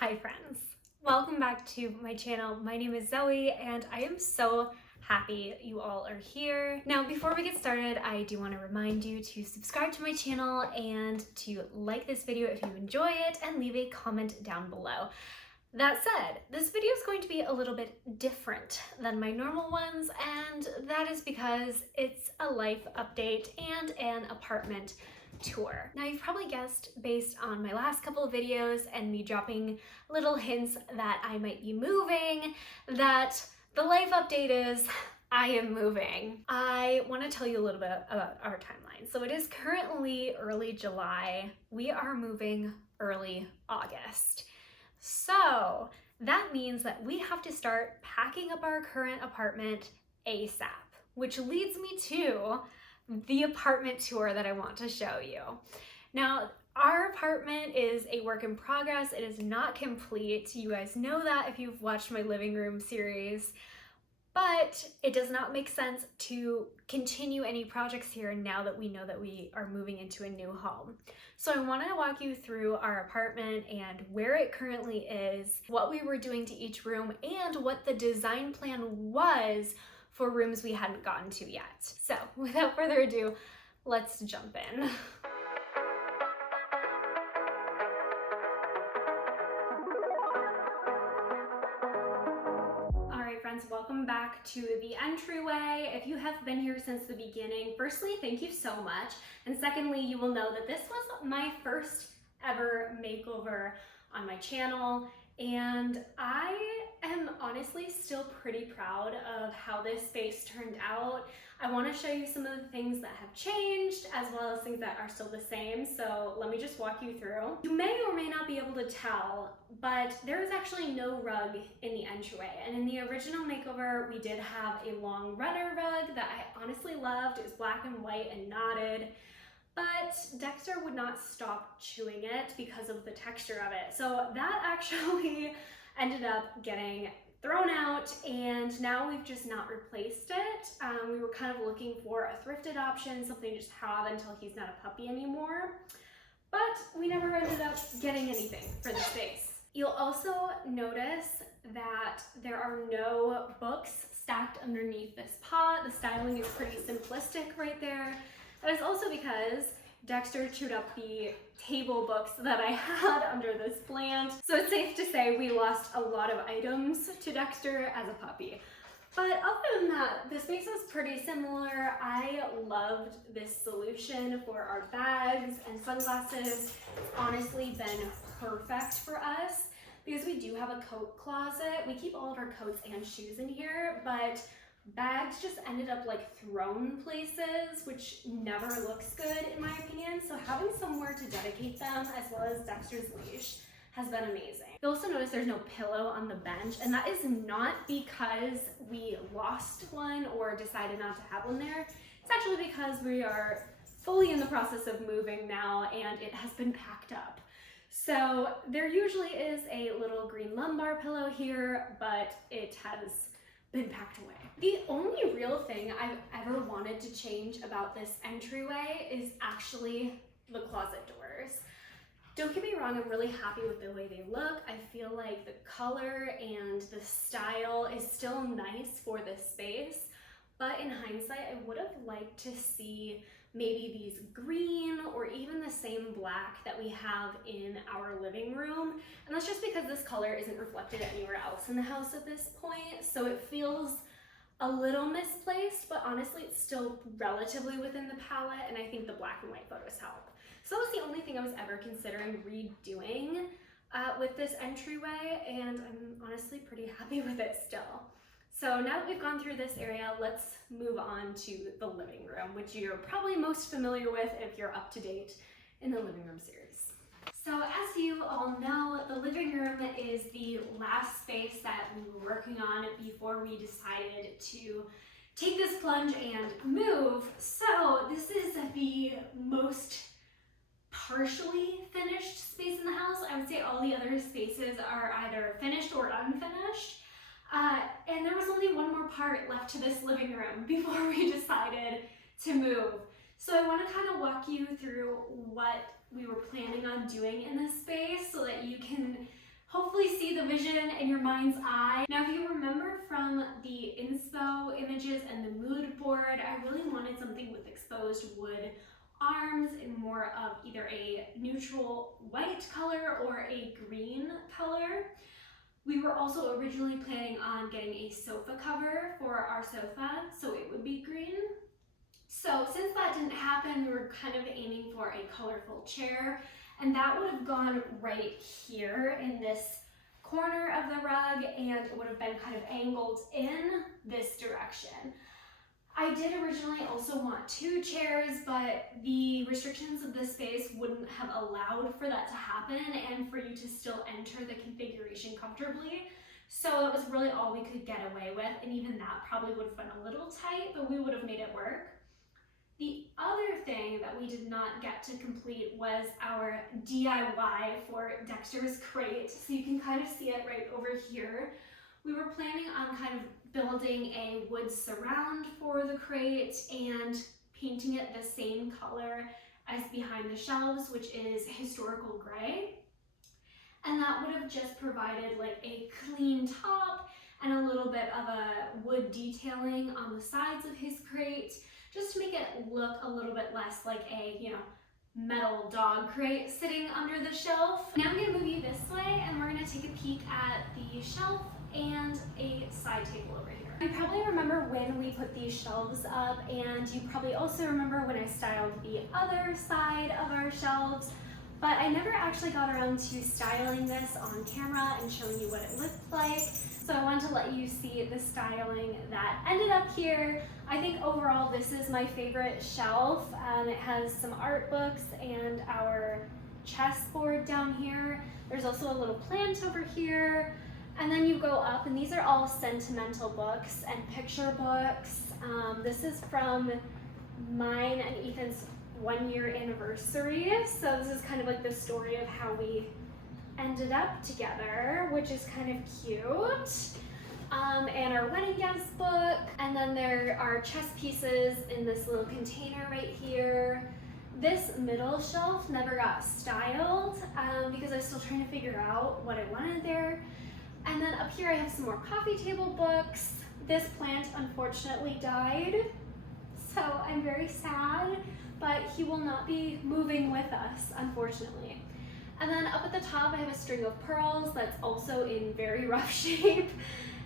Hi friends, welcome back to my channel. My name is Zoe and I am so happy you all are here. Now before we get started, I do want to remind you to subscribe to my channel and to like this video if you enjoy it and leave a comment down below. That said, this video is going to be a little bit different than my normal ones, and that is because it's a life update and an apartment tour. Now you've probably guessed based on my last couple of videos and me dropping little hints that I might be moving, that the life update is I am moving. I want to tell you a little bit about our timeline. So it is currently early July. We are moving early August. So that means that we have to start packing up our current apartment ASAP, which leads me to the apartment tour that I want to show you. Now, our apartment is a work in progress. It is not complete. You guys know that if you've watched my living room series, but it does not make sense to continue any projects here now that we know that we are moving into a new home. So I wanted to walk you through our apartment and where it currently is, what we were doing to each room, and what the design plan was for rooms we hadn't gotten to yet. So without further ado, let's jump in. Welcome back to the entryway. If you have been here since the beginning, firstly, thank you so much. And secondly, you will know that this was my first ever makeover on my channel. And I am honestly still pretty proud of how this space turned out. I want to show you some of the things that have changed as well as things that are still the same. So let me just walk you through. You may or may not be able to tell, but there is actually no rug in the entryway. And in the original makeover, we did have a long runner rug that I honestly loved. It was black and white and knotted. But Dexter would not stop chewing it because of the texture of it. So that actually ended up getting thrown out, and now we've just not replaced it. We were kind of looking for a thrifted option, something to just have until he's not a puppy anymore. But we never ended up getting anything for the space. You'll also notice that there are no books stacked underneath this pot. The styling is pretty simplistic right there. That is also because Dexter chewed up the table books that I had under this plant. So it's safe to say we lost a lot of items to Dexter as a puppy. But other than that, the space is pretty similar. I loved this solution for our bags and sunglasses. It's honestly been perfect for us because we do have a coat closet. We keep all of our coats and shoes in here, but bags just ended up like thrown places, which never looks good in my opinion. So having somewhere to dedicate them as well as Dexter's leash has been amazing. You'll also notice there's no pillow on the bench, and that is not because we lost one or decided not to have one there. It's actually because we are fully in the process of moving now and it has been packed up. So there usually is a little green lumbar pillow here, but it has been packed away. The only real thing I've ever wanted to change about this entryway is actually the closet doors. Don't get me wrong, I'm really happy with the way they look. I feel like the color and the style is still nice for this space, but in hindsight, I would have liked to see maybe these green or even the same black that we have in our living room. And that's just because this color isn't reflected anywhere else in the house at this point. So it feels a little misplaced, but honestly, it's still relatively within the palette. And I think the black and white photos help. So that was the only thing I was ever considering redoing with this entryway. And I'm honestly pretty happy with it still. So now that we've gone through this area, let's move on to the living room, which you're probably most familiar with if you're up to date in the living room series. So as you all know, the living room is the last space that we were working on before we decided to take this plunge and move. So this is the most partially finished space in the house. I would say all the other spaces are either finished or unfinished. And there was only one more part left to this living room before we decided to move. So I want to kind of walk you through what we were planning on doing in this space so that you can hopefully vision in your mind's eye. Now, if you remember from the inspo images and the mood board, I really wanted something with exposed wood arms in more of either a neutral white color or a green color. We were also originally planning on getting a sofa cover for our sofa, so it would be green. So since that didn't happen, we were kind of aiming for a colorful chair, and that would have gone right here in this corner of the rug, and it would have been kind of angled in this direction. I did originally also want 2 chairs, but the restrictions of the space wouldn't have allowed for that to happen and for you to still enter the configuration comfortably. So that was really all we could get away with, and even that probably would have been a little tight, but we would have made it work. The other thing that we did not get to complete was our DIY for Dexter's crate. So you can kind of see it right over here. We were planning on kind of building a wood surround for the crate and painting it the same color as behind the shelves, which is historical gray. And that would have just provided like a clean top and a little bit of a wood detailing on the sides of his crate, just to make it look a little bit less like a, metal dog crate sitting under the shelf. Now I'm gonna move you this way and we're gonna take a peek at the shelf and a side table over here. You probably remember when we put these shelves up, and you probably also remember when I styled the other side of our shelves, but I never actually got around to styling this on camera and showing you what it looked like. So I wanted to let you see the styling that ended up here. I think overall this is my favorite shelf. It has some art books and our chessboard down here. There's also a little plant over here. And then you go up, and these are all sentimental books and picture books. This is from mine and Ethan's 1-year anniversary. So this is kind of like the story of how we ended up together, which is kind of cute. And our wedding guest book. And then there are chess pieces in this little container right here. This middle shelf never got styled because I was still trying to figure out what I wanted there. And then up here I have some more coffee table books. This plant unfortunately died, so I'm very sad, but he will not be moving with us, unfortunately. And then up at the top I have a string of pearls that's also in very rough shape,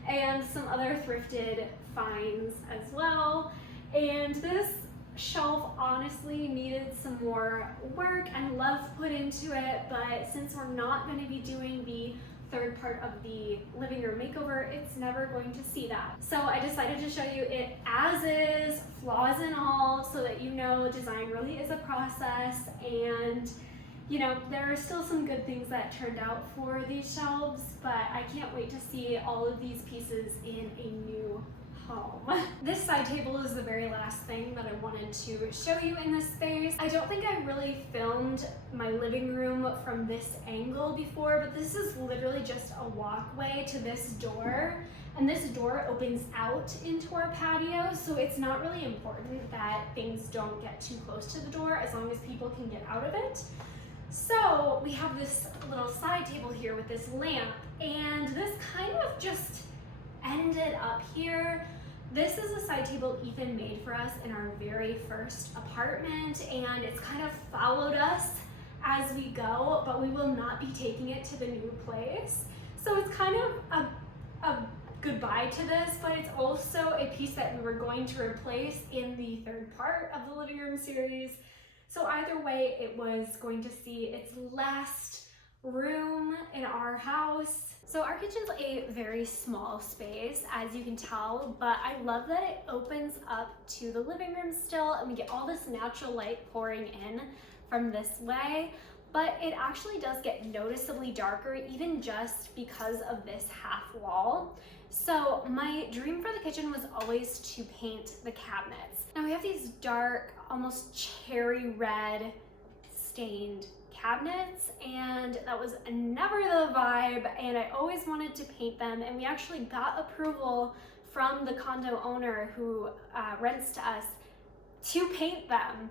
and some other thrifted finds as well. And this shelf honestly needed some more work and love put into it, but since we're not going to be doing the third part of the living room makeover, it's never going to see that. So I decided to show you it as is, flaws and all, so that you know design really is a process, and there are still some good things that turned out for these shelves, but I can't wait to see all of these pieces in a new home. This side table is the very last thing that I wanted to show you in this space. I don't think I really filmed my living room from this angle before, but this is literally just a walkway to this door, and this door opens out into our patio, so it's not really important that things don't get too close to the door as long as people can get out of it. So we have this little side table here with this lamp, and this kind of just ended up here. This is a side table Ethan made for us in our very first apartment, and it's kind of followed us as we go, but we will not be taking it to the new place. So it's kind of a goodbye to this, but it's also a piece that we were going to replace in the third part of the living room series. So either way, it was going to see its last room in our house. So our kitchen's a very small space, as you can tell, but I love that it opens up to the living room still, and we get all this natural light pouring in from this way, but it actually does get noticeably darker even just because of this half wall. So my dream for the kitchen was always to paint the cabinets. Now we have these dark, almost cherry red stained cabinets, and that was never the vibe, and I always wanted to paint them, and we actually got approval from the condo owner who rents to us to paint them.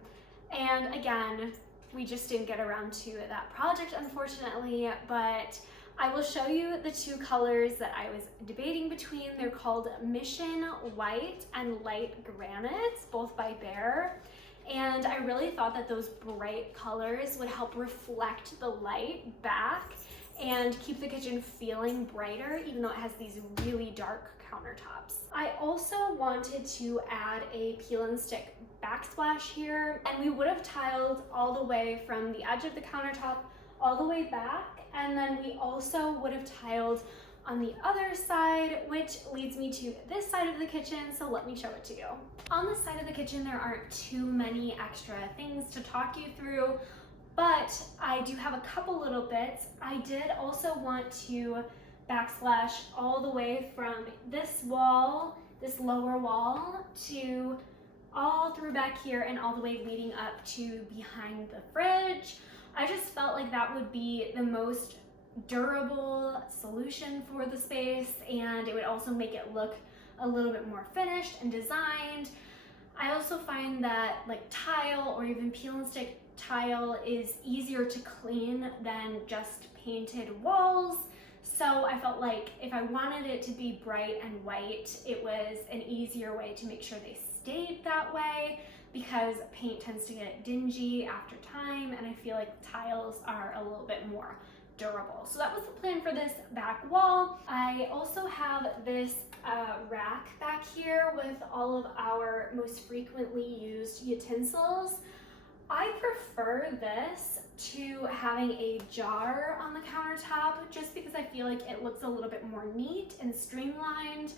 And again, we just didn't get around to that project, unfortunately, but I will show you the two colors that I was debating between. They're called Mission White and Light Granite, both by Behr. And I really thought that those bright colors would help reflect the light back and keep the kitchen feeling brighter, even though it has these really dark countertops. I also wanted to add a peel and stick backsplash here, and we would have tiled all the way from the edge of the countertop all the way back, and then we also would have tiled on the other side, which leads me to this side of the kitchen, so let me show it to you. On the side of the kitchen, there aren't too many extra things to talk you through, but I do have a couple little bits. I did also want to backsplash all the way from this wall, this lower wall, to all through back here and all the way leading up to behind the fridge. I just felt like that would be the most durable solution for the space, and it would also make it look a little bit more finished and designed. I also find that like tile or even peel and stick tile is easier to clean than just painted walls. So I felt like if I wanted it to be bright and white, it was an easier way to make sure they stayed that way, because paint tends to get dingy after time, and I feel like tiles are a little bit more durable. So that was the plan for this back wall. I also have this rack back here with all of our most frequently used utensils. I prefer this to having a jar on the countertop just because I feel like it looks a little bit more neat and streamlined,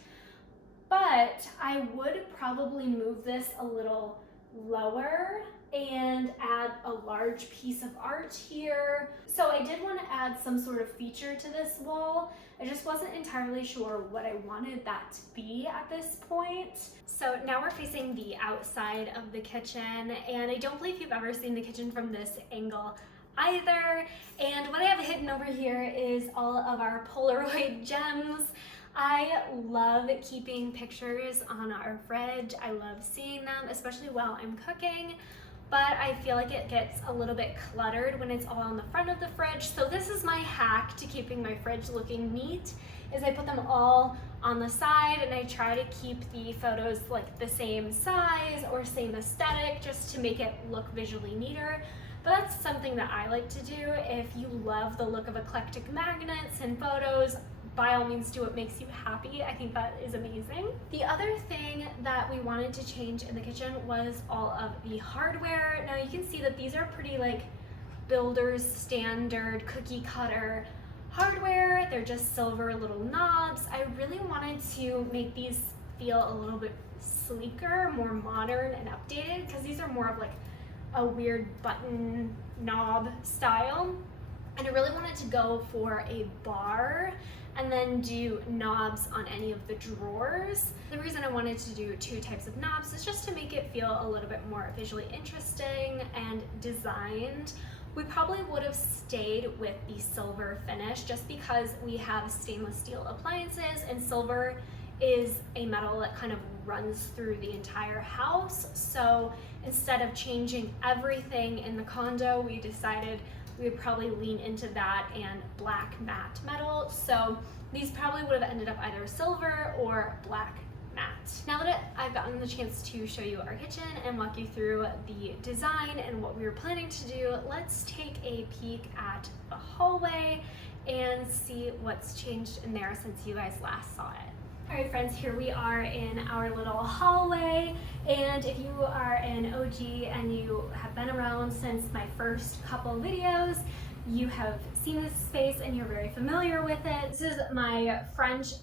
but I would probably move this a little lower and add a large piece of art here. So I did want to add some sort of feature to this wall. I just wasn't entirely sure what I wanted that to be at this point. So now we're facing the outside of the kitchen, and I don't believe you've ever seen the kitchen from this angle either. And what I have hidden over here is all of our Polaroid gems. I love keeping pictures on our fridge. I love seeing them, especially while I'm cooking, but I feel like it gets a little bit cluttered when it's all on the front of the fridge. So this is my hack to keeping my fridge looking neat, is I put them all on the side, and I try to keep the photos like the same size or same aesthetic just to make it look visually neater. But that's something that I like to do. If you love the look of eclectic magnets and photos, by all means do what makes you happy. I think that is amazing. The other thing that we wanted to change in the kitchen was all of the hardware. Now you can see that these are pretty like builder's standard cookie cutter hardware. They're just silver little knobs. I really wanted to make these feel a little bit sleeker, more modern and updated, because these are more of like a weird button knob style. And I really wanted to go for a bar and then do knobs on any of the drawers. The reason I wanted to do two types of knobs is just to make it feel a little bit more visually interesting and designed. We probably would have stayed with the silver finish just because we have stainless steel appliances, and silver is a metal that kind of runs through the entire house. So instead of changing everything in the condo, we decided we would probably lean into that and black matte metal. So these probably would have ended up either silver or black matte. Now that I've gotten the chance to show you our kitchen and walk you through the design and what we were planning to do, let's take a peek at the hallway and see what's changed in there since you guys last saw it. All right, friends, here we are in our little hallway, and if you are an OG and you have been around since my first couple videos, you have seen this space and you're very familiar with it. This is my French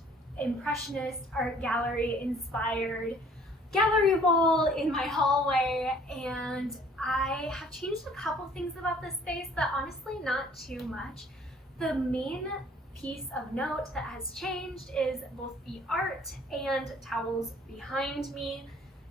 Impressionist art gallery inspired gallery wall in my hallway, and I have changed a couple things about this space, but honestly not too much. The main piece of note that has changed is both the art and towels behind me.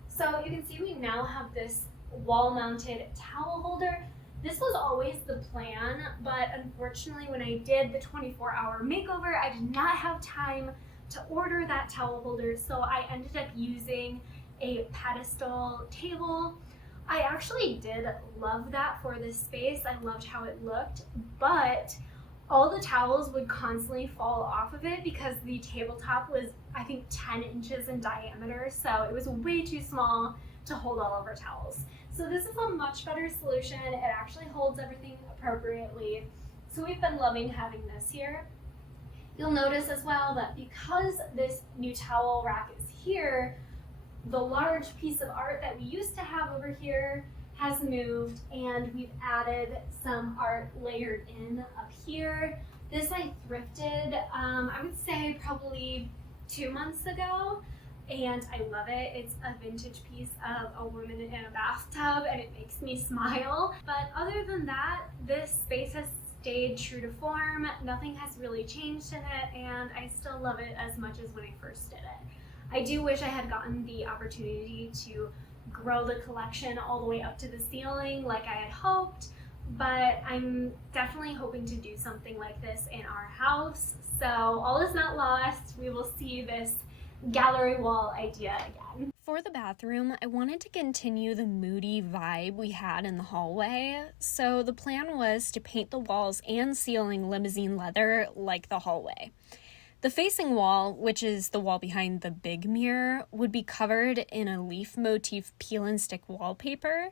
So you can see we now have this wall-mounted towel holder. This was always the plan, but unfortunately when I did the 24-hour makeover, I did not have time to order that towel holder, so I ended up using a pedestal table. I actually did love that for this space. I loved how it looked, but all the towels would constantly fall off of it because the tabletop was, I think, 10 inches in diameter, so it was way too small to hold all of our towels. So this is a much better solution. It actually holds everything appropriately. So we've been loving having this here. You'll notice as well that because this new towel rack is here, the large piece of art that we used to have over here has moved, and we've added some art layered in up here. This I thrifted, I would say probably 2 months ago, and I love it. It's a vintage piece of a woman in a bathtub, and it makes me smile. But other than that, this space has stayed true to form. Nothing has really changed in it, and I still love it as much as when I first did it. I do wish I had gotten the opportunity to grow the collection all the way up to the ceiling like I had hoped, but I'm definitely hoping to do something like this in our house. So all is not lost. We will see this gallery wall idea again. For the bathroom, I wanted to continue the moody vibe we had in the hallway, so the plan was to paint the walls and ceiling limousine leather like the hallway. The facing wall, which is the wall behind the big mirror, would be covered in a leaf motif peel and stick wallpaper.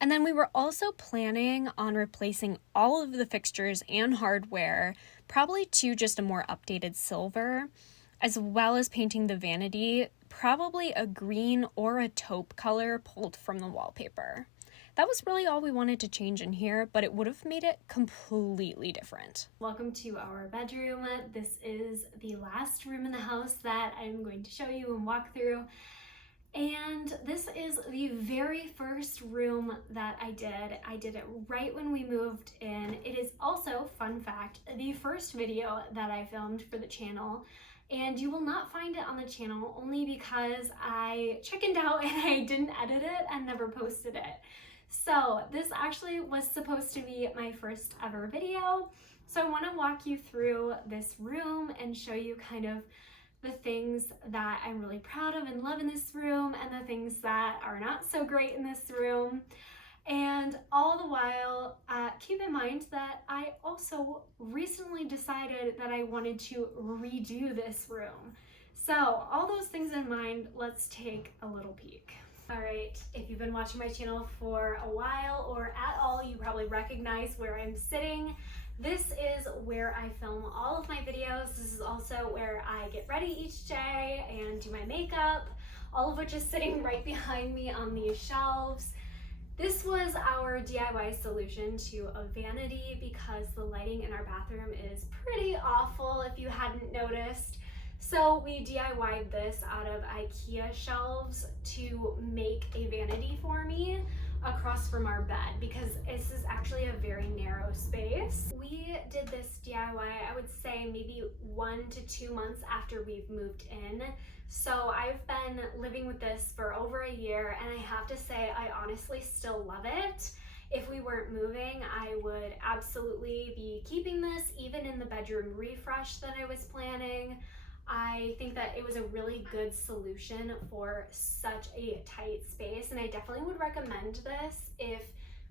And then we were also planning on replacing all of the fixtures and hardware, probably to just a more updated silver, as well as painting the vanity, probably a green or a taupe color pulled from the wallpaper. That was really all we wanted to change in here, but it would have made it completely different. Welcome to our bedroom. This is the last room in the house that I'm going to show you and walk through. And this is the very first room that I did. I did it right when we moved in. It is also, fun fact, the first video that I filmed for the channel. And you will not find it on the channel only because I chickened out and I didn't edit it and never posted it. So this actually was supposed to be my first ever video. So I want to walk you through this room and show you kind of the things that I'm really proud of and love in this room and the things that are not so great in this room. And all the while, keep in mind that I also recently decided that I wanted to redo this room. So all those things in mind, let's take a little peek. All right, if you've been watching my channel for a while or at all, you probably recognize where I'm sitting. This is where I film all of my videos. This is also where I get ready each day and do my makeup, all of which is sitting right behind me on these shelves. This was our DIY solution to a vanity because the lighting in our bathroom is pretty awful if you hadn't noticed. So we DIY'd this out of IKEA shelves to make a vanity for me across from our bed because this is actually a very narrow space. We did this DIY, I would say maybe 1 to 2 months after we've moved in. So I've been living with this for over a year, and I have to say I honestly still love it. If we weren't moving, I would absolutely be keeping this, even in the bedroom refresh that I was planning. I think that it was a really good solution for such a tight space, and I definitely would recommend this if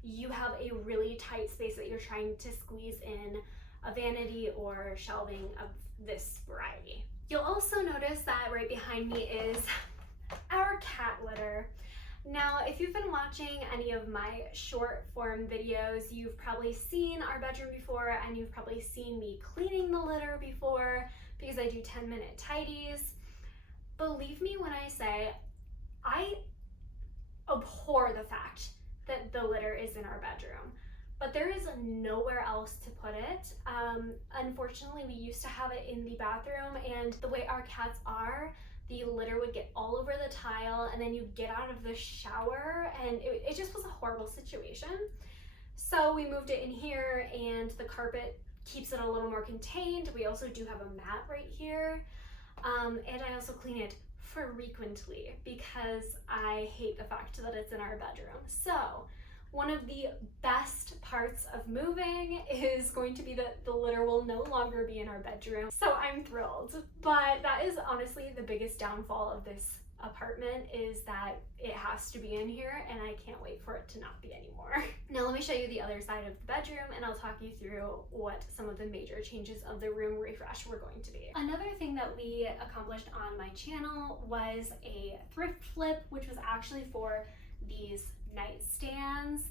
you have a really tight space that you're trying to squeeze in a vanity or shelving of this variety. You'll also notice that right behind me is our cat litter. Now, if you've been watching any of my short form videos, you've probably seen our bedroom before, and you've probably seen me cleaning the litter before because I do 10-minute tidies. Believe me when I say I abhor the fact that the litter is in our bedroom, but there is nowhere else to put it. Unfortunately, we used to have it in the bathroom, and the way our cats are, the litter would get all over the tile, and then you get out of the shower, and it just was a horrible situation. So we moved it in here, and the carpet keeps it a little more contained. We also do have a mat right here, and I also clean it frequently because I hate the fact that it's in our bedroom. So one of the best parts of moving is going to be that the litter will no longer be in our bedroom. So I'm thrilled, but that is honestly the biggest downfall apartment is that it has to be in here, and I can't wait for it to not be anymore. Now let me show you the other side of the bedroom, and I'll talk you through what some of the major changes of the room refresh were going to be. Another thing that we accomplished on my channel was a thrift flip, which was actually for these nightstands.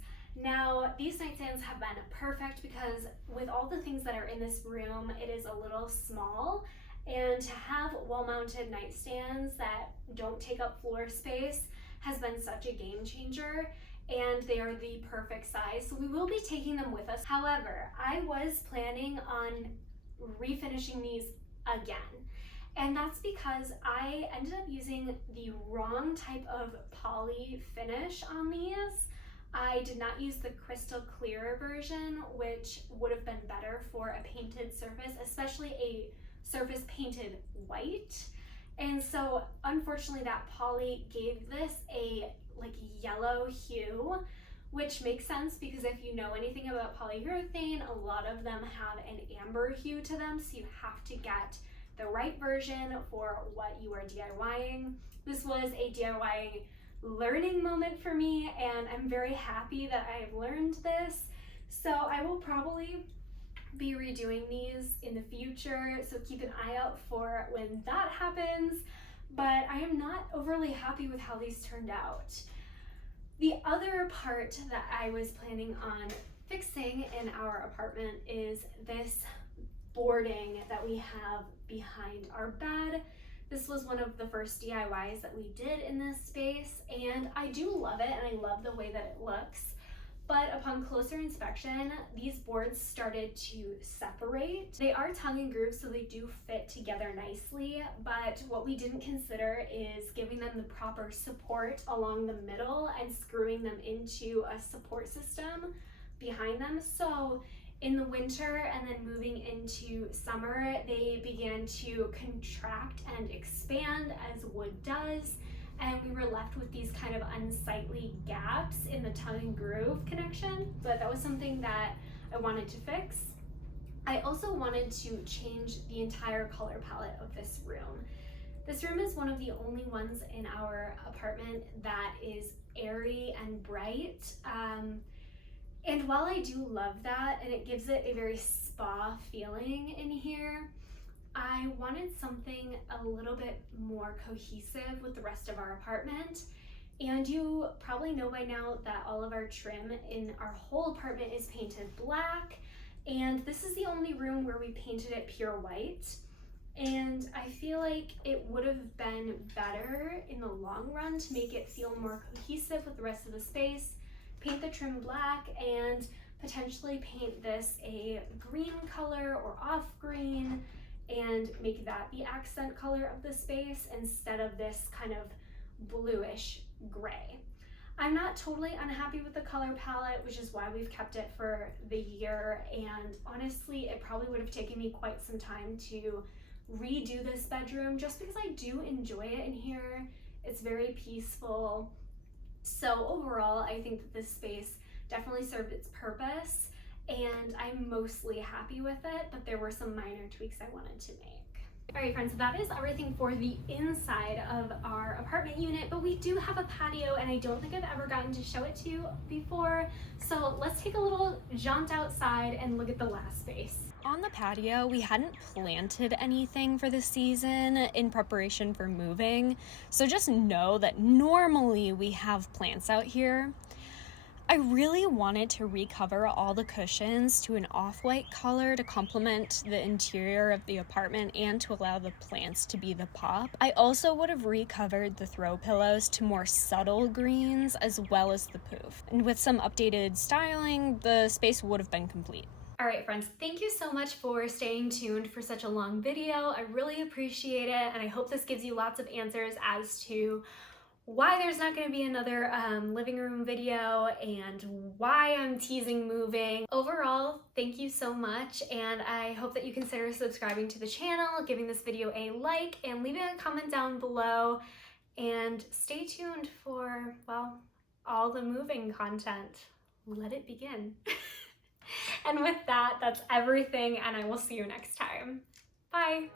Now, these nightstands have been perfect because with all the things that are in this room, it is a little small, and to have wall-mounted nightstands that don't take up floor space has been such a game changer, and they are the perfect size, so we will be taking them with us. However, I was planning on refinishing these again, and that's because I ended up using the wrong type of poly finish on these. I did not use the crystal clear version, which would have been better for a painted surface, especially a surface painted white. And so unfortunately that poly gave this a like yellow hue, which makes sense because if you know anything about polyurethane, a lot of them have an amber hue to them, so you have to get the right version for what you are DIYing. This was a DIY learning moment for me, and I'm very happy that I have learned this. So I will probably be redoing these in the future, so keep an eye out for when that happens, but I am not overly happy with how these turned out. The other part that I was planning on fixing in our apartment is this boarding that we have behind our bed. This was one of the first DIYs that we did in this space, and I do love it, and I love the way that it looks. But upon closer inspection, these boards started to separate. They are tongue and groove, so they do fit together nicely, but what we didn't consider is giving them the proper support along the middle and screwing them into a support system behind them. So in the winter and then moving into summer, they began to contract and expand as wood does, and we were left with these kind of unsightly gaps in the tongue and groove connection. But that was something that I wanted to fix. I also wanted to change the entire color palette of this room. This room is one of the only ones in our apartment that is airy and bright. And while I do love that, and it gives it a very spa feeling in here, I wanted something a little bit more cohesive with the rest of our apartment. And you probably know by now that all of our trim in our whole apartment is painted black, and this is the only room where we painted it pure white. And I feel like it would have been better in the long run to make it feel more cohesive with the rest of the space, paint the trim black, and potentially paint this a green color or off green, and make that the accent color of the space instead of this kind of bluish gray. I'm not totally unhappy with the color palette, which is why we've kept it for the year, and honestly it probably would have taken me quite some time to redo this bedroom just because I do enjoy it in here. It's very peaceful. So overall, I think that this space definitely served its purpose, and I'm mostly happy with it, but there were some minor tweaks I wanted to make. All right, friends, so that is everything for the inside of our apartment unit, but we do have a patio, and I don't think I've ever gotten to show it to you before. So let's take a little jaunt outside and look at the last space. On the patio, we hadn't planted anything for the season in preparation for moving, so just know that normally we have plants out here. I really wanted to recover all the cushions to an off-white color to complement the interior of the apartment and to allow the plants to be the pop. I also would have recovered the throw pillows to more subtle greens as well as the poof. And with some updated styling, the space would have been complete. All right, friends, thank you so much for staying tuned for such a long video. I really appreciate it, and I hope this gives you lots of answers as to why there's not going to be another living room video and why I'm teasing moving. Overall, thank you so much, and I hope that you consider subscribing to the channel, giving this video a like, and leaving a comment down below, and stay tuned for, well, all the moving content. Let it begin. And with that, that's everything, and I will see you next time. Bye!